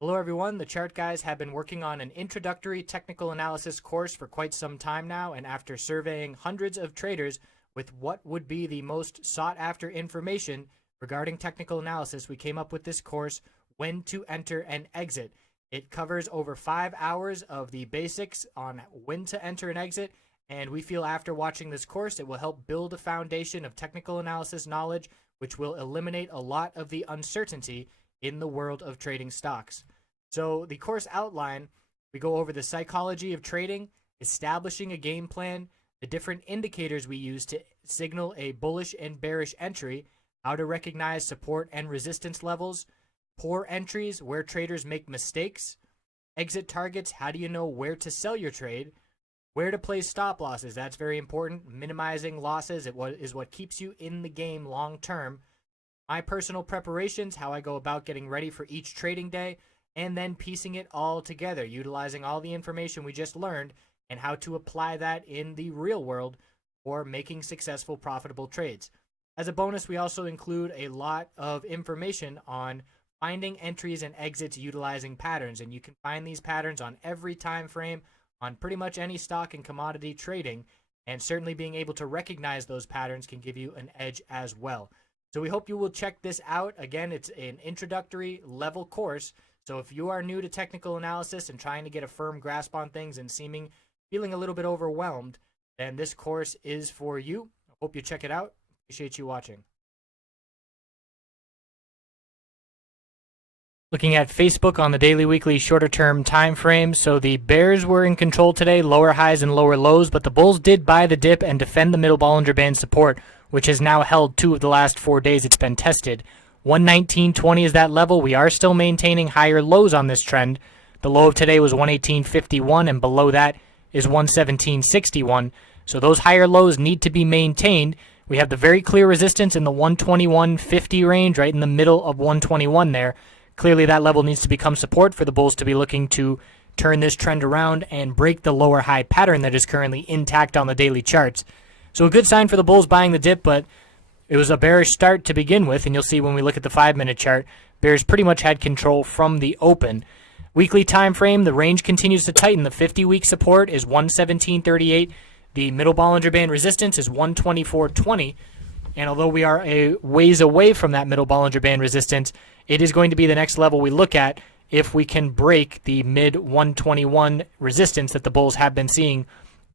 Hello everyone, the Chart Guys have been working on an introductory technical analysis course for quite some time now, and after surveying hundreds of traders with what would be the most sought after information regarding technical analysis, we came up with this course, When to Enter and Exit. It covers over 5 hours of the basics on when to enter and exit, and we feel after watching this course it will help build a foundation of technical analysis knowledge which will eliminate a lot of the uncertainty in the world of trading stocks. So the course outline, we go over the psychology of trading, establishing a game plan, the different indicators we use to signal a bullish and bearish entry, how to recognize support and resistance levels, poor entries, where traders make mistakes, exit targets, how do you know where to sell your trade, where to place stop losses, that's very important, minimizing losses is what keeps you in the game long term, my personal preparations, how I go about getting ready for each trading day, and then piecing it all together, utilizing all the information we just learned and how to apply that in the real world for making successful, profitable trades. As a bonus, we also include a lot of information on finding entries and exits utilizing patterns, and you can find these patterns on every time frame on pretty much any stock and commodity trading, and certainly being able to recognize those patterns can give you an edge as well. So we hope you will check this out. Again, it's an introductory level course. So if you are new to technical analysis and trying to get a firm grasp on things and feeling a little bit overwhelmed, then this course is for you. I hope you check it out. Appreciate you watching. Looking at Facebook on the daily, weekly, shorter term time frames. So the bears were in control today, lower highs and lower lows, but the bulls did buy the dip and defend the middle Bollinger Band support, which has now held 2 of the last 4 days it's been tested. 119.20 is that level. We are still maintaining higher lows on this trend. The low of today was 118.51, and below that is 117.61. So those higher lows need to be maintained. We have the very clear resistance in the 121.50 range, right in the middle of 121 there. Clearly that level needs to become support for the bulls to be looking to turn this trend around and break the lower high pattern that is currently intact on the daily charts. So a good sign for the bulls buying the dip, but it was a bearish start to begin with, and you'll see when we look at the 5-minute chart, bears pretty much had control from the open. Weekly time frame, the range continues to tighten. The 50-week support is 117.38. The middle Bollinger Band resistance is 124.20. And although we are a ways away from that middle Bollinger Band resistance, it is going to be the next level we look at if we can break the mid 121 resistance that the bulls have been seeing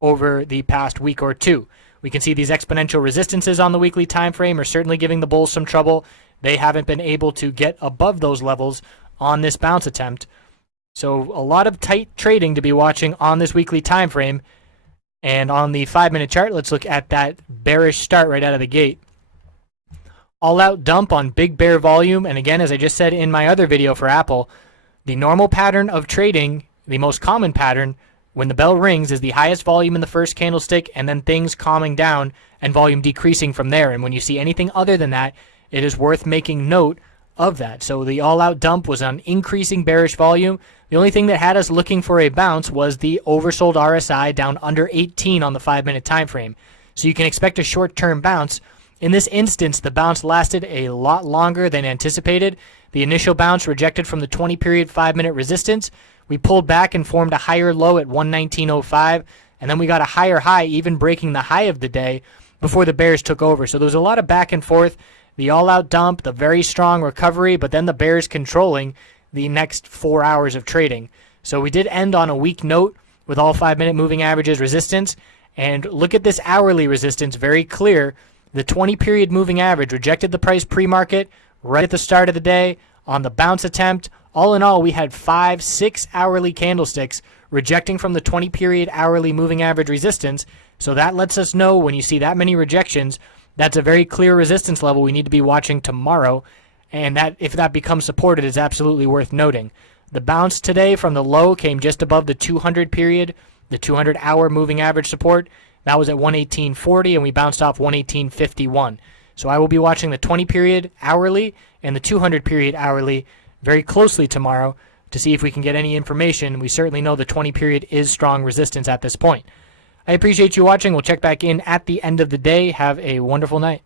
over the past week or two. We can see these exponential resistances on the weekly time frame are certainly giving the bulls some trouble. They haven't been able to get above those levels on this bounce attempt. So a lot of tight trading to be watching on this weekly time frame. And on the 5-minute chart, let's look at that bearish start right out of the gate. All-out dump on big bear volume. And again, as I just said in my other video for Apple, the normal pattern of trading, the most common pattern, when the bell rings is the highest volume in the first candlestick and then things calming down and volume decreasing from there. And when you see anything other than that, it is worth making note of that. So the all-out dump was on increasing bearish volume. The only thing that had us looking for a bounce was the oversold RSI down under 18 on the 5-minute time frame. So you can expect a short-term bounce. In this instance, the bounce lasted a lot longer than anticipated. The initial bounce rejected from the 20-period 5-minute resistance. We pulled back and formed a higher low at 119.05, and then we got a higher high, even breaking the high of the day before the bears took over. So there was a lot of back and forth, the all-out dump, the very strong recovery, but then the bears controlling the next 4 hours of trading. So we did end on a weak note with all 5-minute moving averages resistance, and look at this hourly resistance, very clear. The 20-period moving average rejected the price pre-market right at the start of the day on the bounce attempt. All in all, we had 5-6 hourly candlesticks rejecting from the 20-period hourly moving average resistance. So that lets us know when you see that many rejections, that's a very clear resistance level we need to be watching tomorrow. And that if that becomes supported is absolutely worth noting. The bounce today from the low came just above the 200 period, the 200-hour moving average support. That was at 118.40, and we bounced off 118.51. So I will be watching the 20-period hourly and the 200-period hourly very closely tomorrow to see if we can get any information. We certainly know the 20-period is strong resistance at this point. I appreciate you watching. We'll check back in at the end of the day. Have a wonderful night.